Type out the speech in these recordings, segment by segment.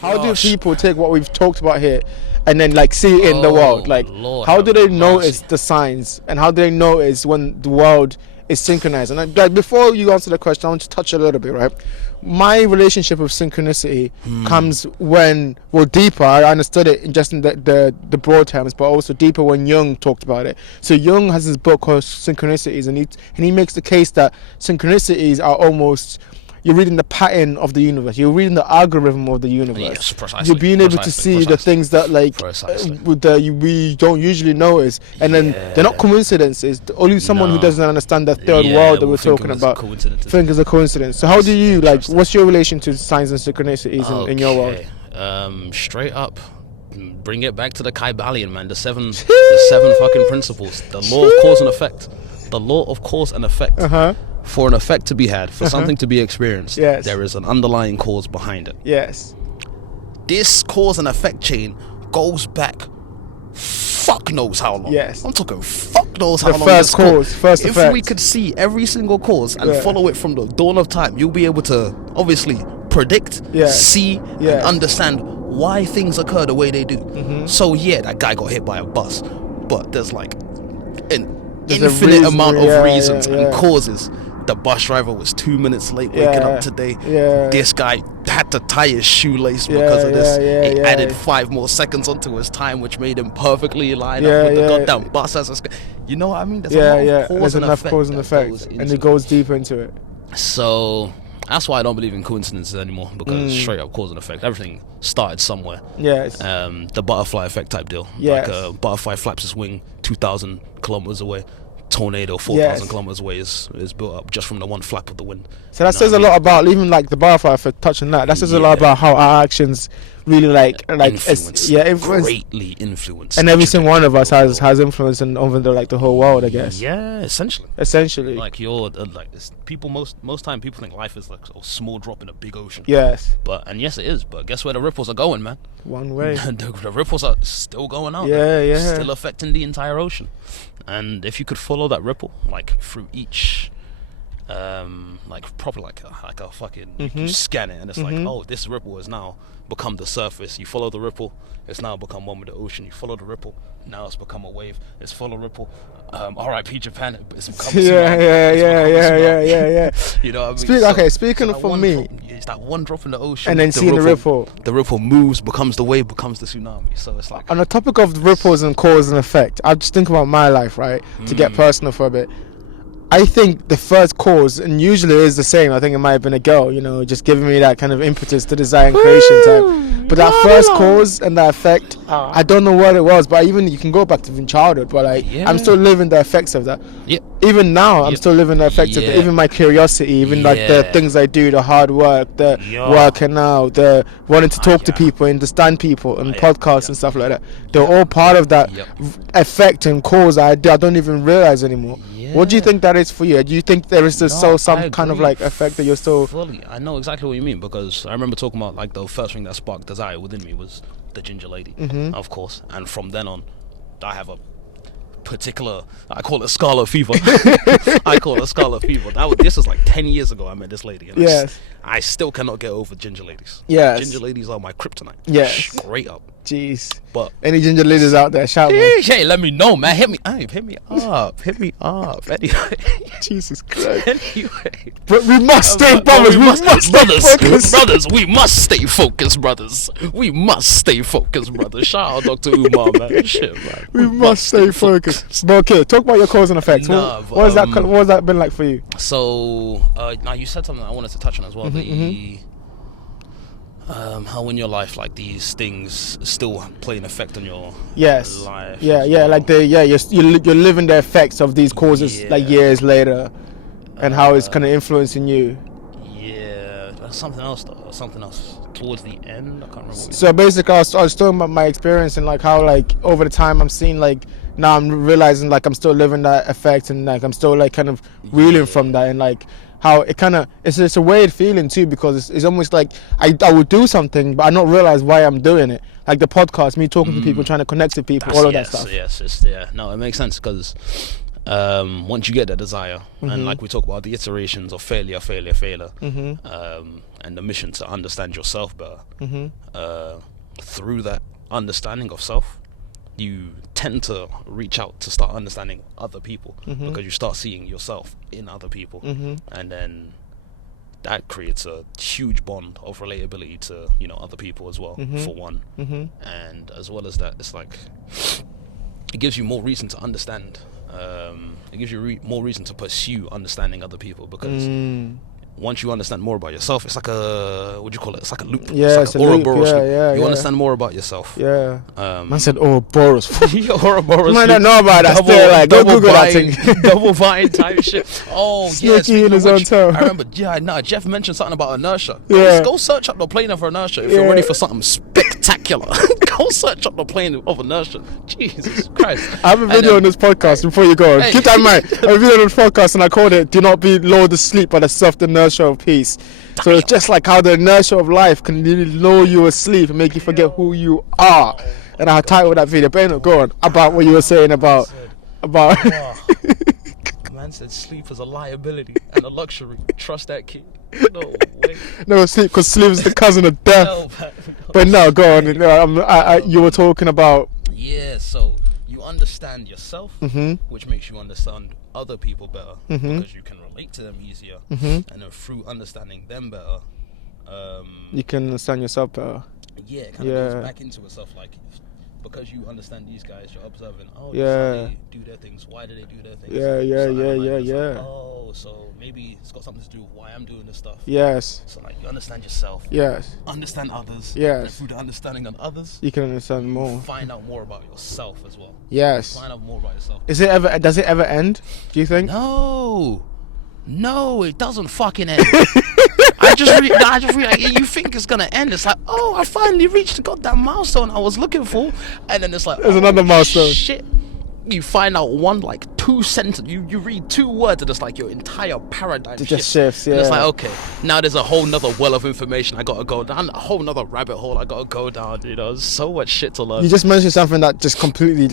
How do people take what we've talked about here and then like see it in the world? Like, Lord, how do they mercy. notice the signs, and how do they notice when the world is synchronized? And like, before you answer the question, I want to touch a little bit, right? My relationship with synchronicity comes when, well, deeper. I understood it in just in the broad terms, but also deeper when Jung talked about it. So Jung has this book called Synchronicities, and he makes the case that synchronicities are almost, you're reading the pattern of the universe. You're reading the algorithm of the universe. Yes, precisely. You're being able to see the things that like we don't usually notice, and then they're not coincidences. Only someone who doesn't understand the third world that we're talking about think is a coincidence. So how do you like? What's your relation to signs and synchronicities in your world? Straight up, bring it back to the Kybalion, man. The seven fucking principles. The law of cause and effect. The law of cause and effect. For an effect to be had, for something to be experienced, there is an underlying cause behind it. Yes. This cause and effect chain goes back fuck knows how long. Yes. I'm talking fuck knows how long. First cause, first effect. If we could see every single cause and follow it from the dawn of time, you'll be able to obviously predict, see, and understand why things occur the way they do. So yeah, that guy got hit by a bus, but there's like an infinite amount of reasons and causes. The bus driver was 2 minutes late waking up today. This guy had to tie his shoelace because of this. He added 5 more seconds onto his time, which made him perfectly line up with the goddamn bus. You know what I mean? There's enough cause and effect, and it goes deeper into it. So that's why I don't believe in coincidences anymore, because straight up cause and effect, everything started somewhere. Yes. The butterfly effect type deal. Yes. Like a butterfly flaps its wing 2,000 kilometers away. Tornado 4,000 kilometers away is built up just from the one flap of the wind. So that says a lot about, even like the butterfly effect, touching that says a lot about how our actions really like influence. Greatly influence. And every single one of us has influence over the whole world, I guess. Yeah, essentially. Like most time people think life is like a small drop in a big ocean. Yes. And yes it is, but guess where the ripples are going, man? One way. the ripples are still going out. Still affecting the entire ocean. And if you could follow that ripple, like through each, like proper, like a fucking, you scan it, and it's like, oh, this ripple has now become the surface. You follow the ripple, it's now become one with the ocean. You follow the ripple, now it's become a wave. It's follow ripple. R.I.P. Japan. It's become yeah. You know what I mean? Speaking for me, it's that one drop in the ocean, and then seeing the ripple. The ripple moves, becomes the wave, becomes the tsunami. So it's like, on the topic of ripples and cause and effect, I just think about my life, right? To get personal for a bit. I think the first cause, and usually it is the same, I think it might have been a girl, just giving me that kind of impetus to desire and creation time. But that first cause and that effect, I don't know what it was, but even you can go back to even childhood, but I'm still living the effects of that. Even now, I'm still living the effects of it. Even my curiosity, even like the things I do, the hard work, the working out, the wanting to talk to people, understand people, and podcasts and stuff like that. They're all part of that effect and cause I don't even realize anymore. What do you think that is for you? Do you think there is some kind of like effect that you're still fully? I know exactly what you mean, because I remember talking about like the first thing that sparked desire within me was the ginger lady, of course, and from then on, I have a particular, I call it scarlet fever. This is like 10 years ago I met this lady, and I still cannot get over ginger ladies. Ginger ladies are my kryptonite. Straight up. Jeez. But any ginger ladies out there, shout out. Hey, let me know, man. Hit me up. Anyway. Jesus Christ. Anyway. But we must stay brothers. We must stay focused. Brothers, we must stay focused, brothers. We must stay focused, brothers. Shout out Dr. Umar, man. Shit, man. We must stay focused. But okay, talk about your cause and effects. What has that been like for you? So, now you said something I wanted to touch on as well. How in your life, like, these things still play an effect on your life. Like you're living the effects of these causes like years later, and how it's kind of influencing you. That's something else towards the end. I can't remember. So basically, I was talking about my experience and like how like over the time I'm seeing like now I'm realizing like I'm still living that effect, and like I'm still like kind of reeling from that, and like how it kind of it's a weird feeling too, because it's almost like I would do something but I not realize why I'm doing it, like the podcast, me talking to people, trying to connect to people, all of that stuff. No, it makes sense, because once you get that desire, and like we talk about the iterations of failure, and the mission to understand yourself better, through that understanding of self, you tend to reach out to start understanding other people, because you start seeing yourself in other people, and then that creates a huge bond of relatability to, you know, other people as well, for one. And as well as that, it's like it gives you more reason to understand. It gives you more reason to pursue understanding other people, because once you understand more about yourself, it's like a, what do you call it? It's like a loop. Yeah, it's like an Ouroboros loop. You yeah. understand more about yourself. Yeah. Man said Ouroboros. Ouroboros. You might not know about that. Still, like, go Google that thing. Double buying type shit. Oh, yeah. Sneaky in his own toe. I remember, Jeff mentioned something about inertia. Go search up the plane of inertia if you're ready for something spectacular. Go search up the plane of inertia. Jesus Christ. I have a video on this podcast before you go. Keep that in mind. I have a video on this podcast and I called it "Do Not Be Lured to Sleep by the Soft Inertia of Peace." So it's just like how the inertia of life can really lull you asleep and make you forget who you are. And I titled that video, but anyway, go on, about what you were saying about Man said sleep is a liability and a luxury. Trust that kid. No way. No, sleep, because sleep is the cousin of death. No. But no, go on. You were talking about... Yeah, so you understand yourself, which makes you understand other people better, because you can relate to them easier, and then through understanding them better, you can understand yourself better. Yeah, it kind of goes back into itself, like, because you understand these guys, you're observing, they do their things, why do they do their things? Yeah. Like, oh, so maybe it's got something to do with why I'm doing this stuff. Yes. So like, you understand yourself. Yes. Understand others. Yes. And through the understanding of others, you can understand more. Find out more about yourself as well. Yes. Find out more about yourself. Does it ever end? Do you think? No, it doesn't fucking end. I just realized, you think it's gonna end. It's like, oh, I finally reached the goddamn milestone I was looking for, and then it's like, there's another milestone. Shit. You find out one, like, 2 sentences. You read 2 words, and it's like your entire paradigm just shifts. Yeah. And it's like, okay, now there's a whole nother well of information I gotta go down, a whole nother rabbit hole I gotta go down. You know, there's so much shit to learn. You just mentioned something that just completely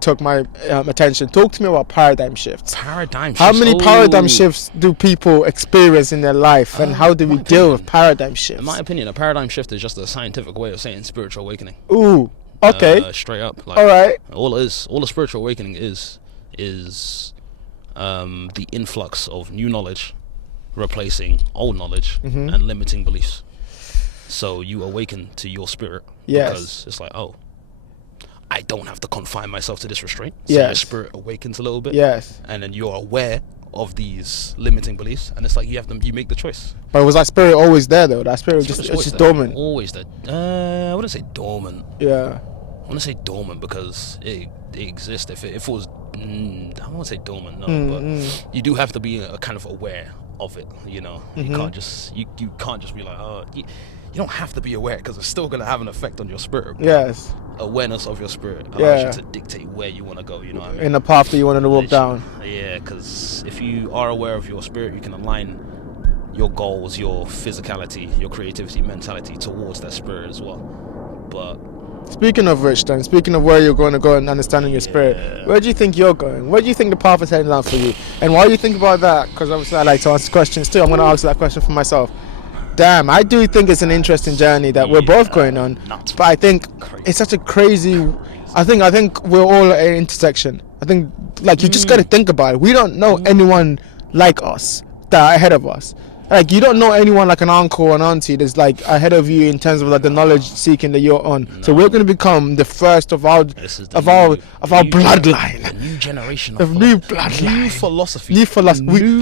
took my attention. Talk to me about paradigm shifts. How many paradigm shifts do people experience in their life, and how do we deal with paradigm shifts? In my opinion, a paradigm shift is just a scientific way of saying spiritual awakening. Ooh, okay. Straight up. Like, all right. All a spiritual awakening is the influx of new knowledge replacing old knowledge and limiting beliefs. So you awaken to your spirit, because it's like, oh, I don't have to confine myself to this restraint. So your spirit awakens a little bit. Yes. And then you're aware of these limiting beliefs, and it's like you make the choice. But was that spirit always there though? That spirit it's just dormant. Always there. I wouldn't say dormant. Yeah. I want to say dormant because it exists. If it was, I don't want to say dormant, but you do have to be kind of aware of it. You know, you can't just you can't just be like, oh, you don't have to be aware, because it's still gonna have an effect on your spirit. Yes. Awareness of your spirit allows you to dictate where you want to go. You know what I mean? In the path that you want to walk down. Yeah, because if you are aware of your spirit, you can align your goals, your physicality, your creativity, mentality towards that spirit as well. But speaking of which, then, speaking of where you're going to go and understanding your spirit, where do you think you're going? Where do you think the path is heading down for you? And why do you think about that? Because obviously I like to answer questions too. I'm going to answer that question for myself. Damn, I do think it's an interesting journey that we're both going on. But I think it's such a crazy... I think we're all at an intersection. I think, like, you just got to think about it. We don't know anyone like us that are ahead of us. Like, you don't know anyone like an uncle or an auntie that's like ahead of you in terms of like the knowledge seeking that you're on. No. So we're going to become the first of our bloodline, the new generation of new bloodline, new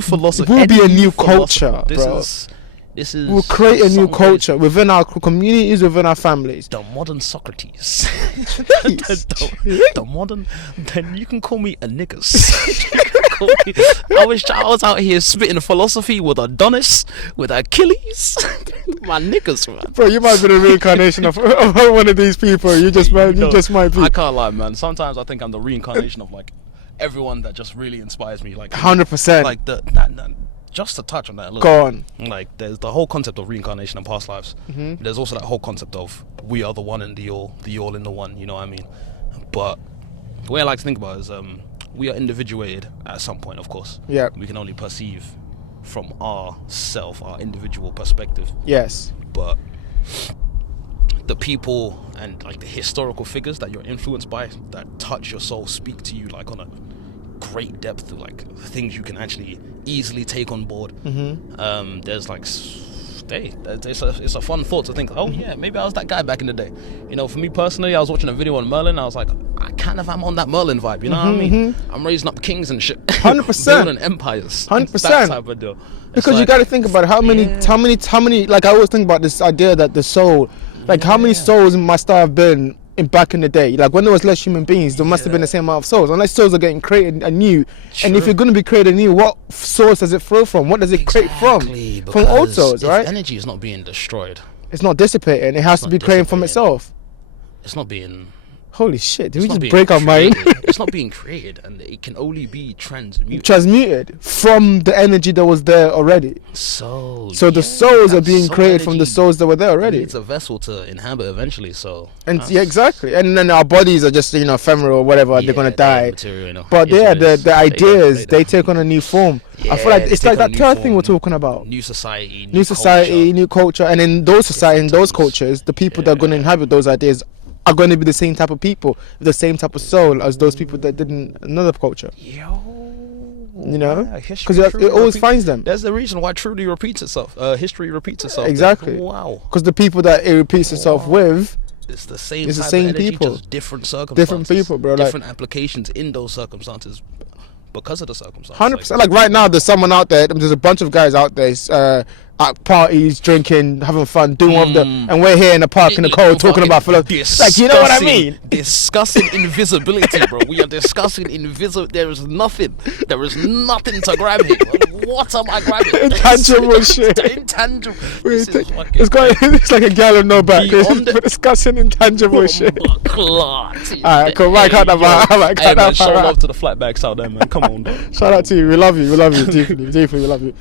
philosophy. We'll be a new culture, bro. We'll create a new culture within our communities, within our families. The modern Socrates. the modern. Then you can call me a niggas. I was out here spitting philosophy with Adonis, with Achilles. My niggas, man. Bro, you might be the reincarnation of one of these people. You just might be. I can't lie, man. Sometimes I think I'm the reincarnation of like everyone that just really inspires me. Like 100%. Like just to touch on that a little Go on. Like, there's the whole concept of reincarnation and past lives. There's also that whole concept of we are the one and the all in the one, you know what I mean? But the way I like to think about it is we are individuated at some point, of course. Yeah. We can only perceive from our individual perspective. Yes. But the people and like the historical figures that you're influenced by, that touch your soul, speak to you like on a great depth, like things you can actually easily take on board. There's like, it's a fun thought to think, oh yeah, maybe I was that guy back in the day. You know, for me personally, I was watching a video on Merlin. I was like, I kind of am on that Merlin vibe. You know what I mean? I'm raising up kings and shit. 100%. Building empires. 100%. That type of deal. Because you got to think about how many. Like I always think about this idea that the soul, like how many souls must there have been back in the day? Like when there was less human beings, there must have been the same amount of souls. Unless souls are getting created anew, and if you're going to be created anew, what source does it flow from? What does it create from? From old souls, right? Energy is not being destroyed. It's not dissipating. It has to be creating from itself. It's not being. Holy shit! Did we just break our mind? It's not being created, and it can only be transmuted. Transmuted from the energy that was there already. So the souls are being created from the souls that were there already. It's a vessel to inhabit eventually. Exactly. And then our bodies are just ephemeral or whatever. They're gonna die. Material, but the ideas they take on a new form. I feel like it's like that third thing we're talking about. New society, new culture, and in those societies, in those cultures, the people that are gonna inhabit those ideas are going to be the same type of people, the same type of soul as those people that did in another culture. You know, because it always finds them. There's the reason why truly repeats itself. History repeats itself. Exactly. Wow. Because the people that it repeats itself with, it's the same. It's the same energy, people. Just different circumstances. Different people, bro. Different applications in those circumstances. Because of the circumstances. 100%. Like right now, there's someone out there. There's a bunch of guys out there. At parties, drinking, having fun, doing all of the, and we're here in the park in the cold talking about philosophy. Like, you know what I mean? Discussing invisibility, bro. We are discussing invisible. There is nothing to grab here. What am I grabbing? Intangible shit. Intangible. It's like a gal of no back. We're discussing intangible shit. Alright, cool. Right, cut that back. Show love to the flatbacks out there, man. Come on, bro. Shout out to you. We love you. Deeply, we love you.